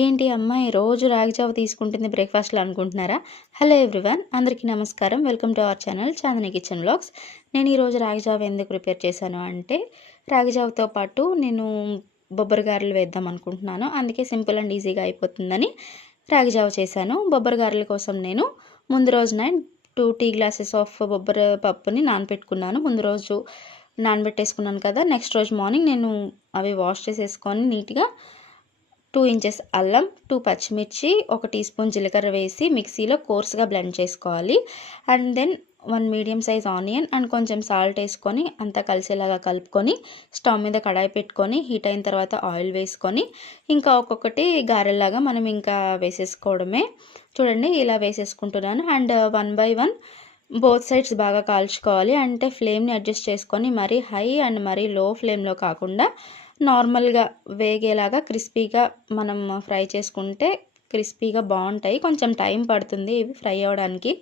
ఏంటి అమ్మాయి రోజు రాగి జావ తీసుకుంటుంది బ్రేక్ఫాస్ట్లో అనుకుంటున్నారా? హలో ఎవ్రీవన్ అందరికీ నమస్కారం. Welcome to our channel Chandni kitchen blogs నేను ఈరోజు రాగి జావ ఎందుకు ప్రిపేర్ చేశాను అంటే రాగి జావతో పాటు నేను బొబ్బరి గారెలు వేద్దాం అనుకుంటున్నాను. అందుకే సింపుల్ అండ్ ఈజీగా అయిపోతుందని రాగి జావ చేశాను. బొబ్బరి గారెల కోసం నేను ముందు రోజు night two tea glasses of బొబ్బరి పప్పుని నానబెట్టుకున్నాను ముందు రోజు నానబెట్టేసుకున్నాను కదా నెక్స్ట్ రోజు మార్నింగ్ నేను అవి వాష్ చేసేసుకొని నీట్గా టూ ఇంచెస్ అల్లం టూ పచ్చిమిర్చి ఒక టీ స్పూన్ జీలకర్ర వేసి మిక్సీలో కోర్స్గా బ్లెండ్ చేసుకోవాలి. And then one medium size onion and కొంచెం సాల్ట్ వేసుకొని అంతా కలిసేలాగా కలుపుకొని స్టవ్ మీద కడాయి పెట్టుకొని హీట్ అయిన తర్వాత ఆయిల్ వేసుకొని ఇంకా ఒక్కొక్కటి గారెల్లాగా మనం ఇంకా వేసేసుకోవడమే. చూడండి ఇలా వేసేసుకుంటున్నాను. And one by one both sides బాగా కాల్చుకోవాలి. అంటే ఫ్లేమ్ని అడ్జస్ట్ చేసుకొని మరీ హై అండ్ మరీ లో ఫ్లేమ్లో కాకుండా నార్మల్గా వేగేలాగా క్రిస్పీగా మనం ఫ్రై చేసుకుంటే క్రిస్పీగా బాగుంటాయి. కొంచెం టైం పడుతుంది ఇవి ఫ్రై అవ్వడానికి.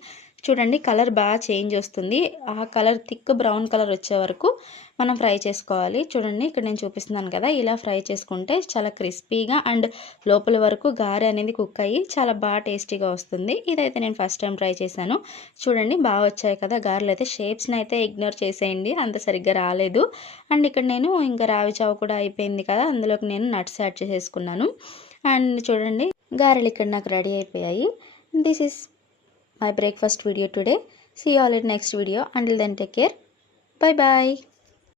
చూడండి కలర్ బాగా చేంజ్ వస్తుంది. ఆ కలర్ థిక్ బ్రౌన్ కలర్ వచ్చే వరకు మనం ఫ్రై చేసుకోవాలి. చూడండి ఇక్కడ నేను చూపిస్తున్నాను కదా ఇలా ఫ్రై చేసుకుంటే చాలా క్రిస్పీగా అండ్ లోపల వరకు గారె అనేది కుక్ అయ్యి చాలా బాగా టేస్టీగా వస్తుంది. ఇదైతే నేను ఫస్ట్ టైం ట్రై చేశాను. చూడండి బాగా వచ్చాయి కదా గారెలు అయితే. షేప్స్ని అయితే ఇగ్నోర్ చేసేయండి అంత సరిగ్గా రాలేదు. అండ్ ఇక్కడ నేను ఇంకా రావి చావు కూడా అయిపోయింది కదా అందులోకి నేను నట్స్ యాడ్ చేసేసుకున్నాను. అండ్ చూడండి గారెలు ఇక్కడ నాకు రెడీ అయిపోయాయి. This is my breakfast video today. See you all in next video. Until then take care. Bye bye.